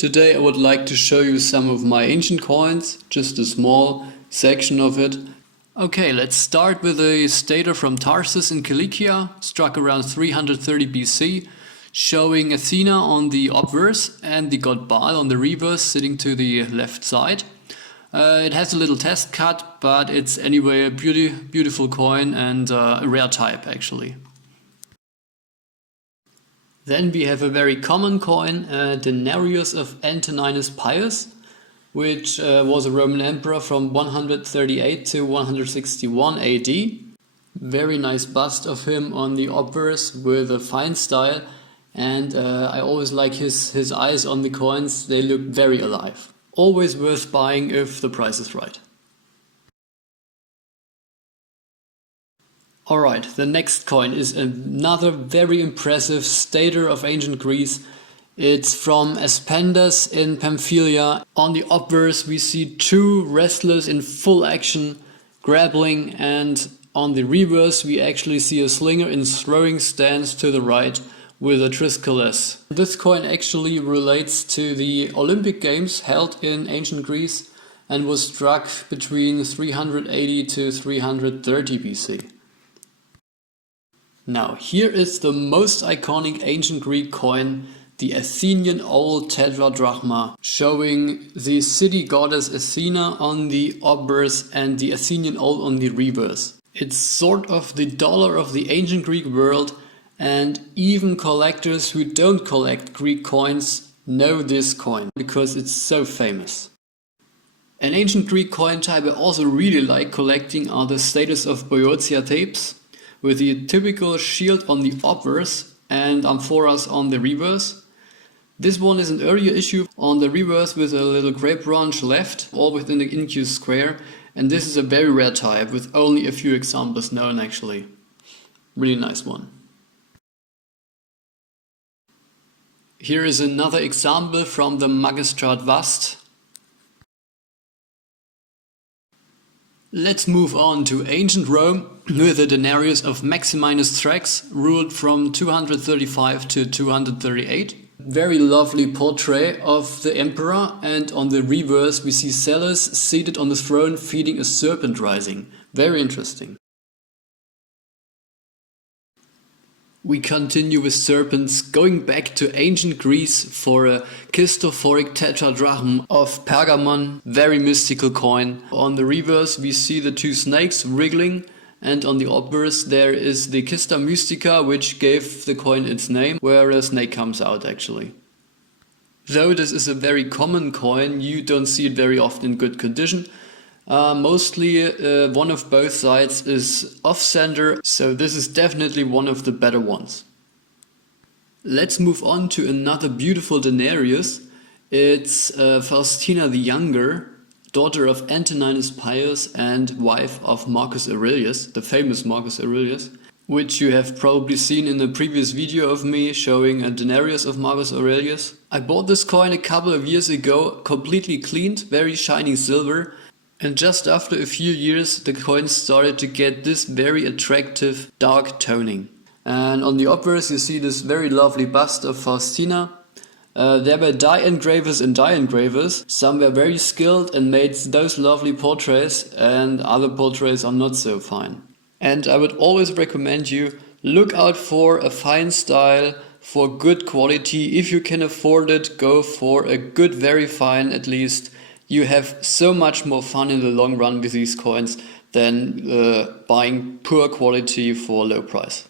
Today I would like to show you some of my ancient coins, just a small section of it. Okay, let's start with a stater from Tarsus in Cilicia, struck around 330 BC, showing Athena on the obverse and the god Baal on the reverse, sitting to the left side. It has a little test cut, but it's anyway a beautiful coin and a rare type actually. Then we have a very common coin, denarius of Antoninus Pius, which was a Roman emperor from 138 to 161 AD. Very nice bust of him on the obverse with a fine style, and I always like his eyes on the coins, they look very alive. Always worth buying if the price is right. Alright, the next coin is another very impressive stater of ancient Greece. It's from Aspendas in Pamphylia. On the obverse we see two wrestlers in full action, grappling, and on the reverse we actually see a slinger in throwing stance to the right with a triskelion. This coin actually relates to the Olympic Games held in ancient Greece and was struck between 380 to 330 BC. Now here is the most iconic ancient Greek coin, the Athenian owl tetradrachma, showing the city goddess Athena on the obverse and the Athenian owl on the reverse. It's sort of the dollar of the ancient Greek world, and even collectors who don't collect Greek coins know this coin because it's so famous. An ancient Greek coin type I also really like collecting are the status of Boeotia tapes, with the typical shield on the obverse and amphoras on the reverse. This one is an earlier issue on the reverse with a little grape branch left, all within the incus square, and this is a very rare type with only a few examples known actually. Really nice one. Here is another example from the Magistrat Vast. Let's move on to ancient Rome with the denarius of Maximinus Thrax, ruled from 235 to 238. Very lovely portrait of the emperor, and on the reverse we see Celes seated on the throne feeding a serpent rising. Very interesting. We continue with serpents, going back to ancient Greece for a Christophoric tetradrachm of Pergamon, very mystical coin. On the reverse we see the two snakes wriggling, and on the obverse there is the Kista Mystica, which gave the coin its name, where a snake comes out actually. Though this is a very common coin, you don't see it very often in good condition. Mostly one of both sides is off-center, so this is definitely one of the better ones. Let's move on to another beautiful denarius. It's Faustina the Younger, daughter of Antoninus Pius and wife of Marcus Aurelius, the famous Marcus Aurelius, which you have probably seen in the previous video of me showing a denarius of Marcus Aurelius. I bought this coin a couple of years ago, completely cleaned, very shiny silver. And just after a few years the coin started to get this very attractive dark toning. And on the obverse you see this very lovely bust of Faustina. There were die engravers and die engravers. Some were very skilled and made those lovely portraits, and other portraits are not so fine. And I would always recommend you look out for a fine style, for good quality. If you can afford it, go for a good, very fine at least. You have so much more fun in the long run with these coins than buying poor quality for low price.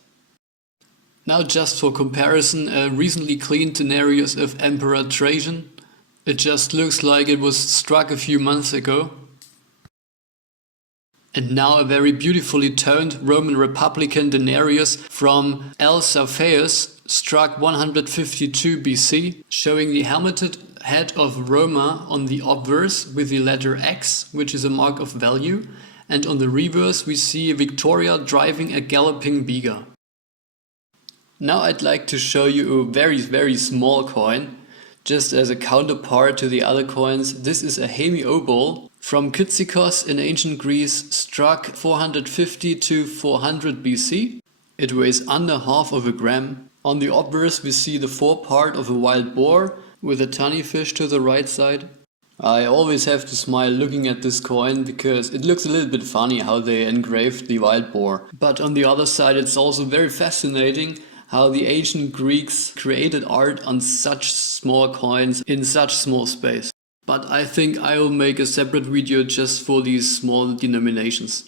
Now just for comparison, a recently cleaned denarius of Emperor Trajan. It just looks like it was struck a few months ago. And now a very beautifully toned Roman Republican denarius from L. Saufeius, struck 152 BC, showing the helmeted head of Roma on the obverse with the letter X, which is a mark of value, and on the reverse we see Victoria driving a galloping beaver. Now I'd like to show you a very small coin, just as a counterpart to the other coins. This is a hemiobol from Kyzikos in ancient Greece, struck 450 to 400 BC. It weighs under half of a gram. On the obverse we see the forepart of a wild boar, with a tunny fish to the right side. I always have to smile looking at this coin because it looks a little bit funny how they engraved the wild boar. But on the other side it's also very fascinating how the ancient Greeks created art on such small coins in such small space. But I think I will make a separate video just for these small denominations.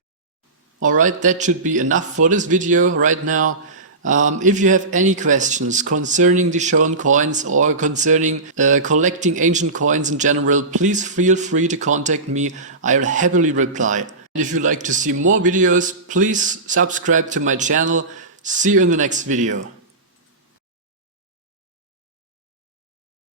Alright, that should be enough for this video right now. If you have any questions concerning the shown coins or concerning collecting ancient coins in general, please feel free to contact me. I'll happily reply. If you'd like to see more videos, please subscribe to my channel. See you in the next video.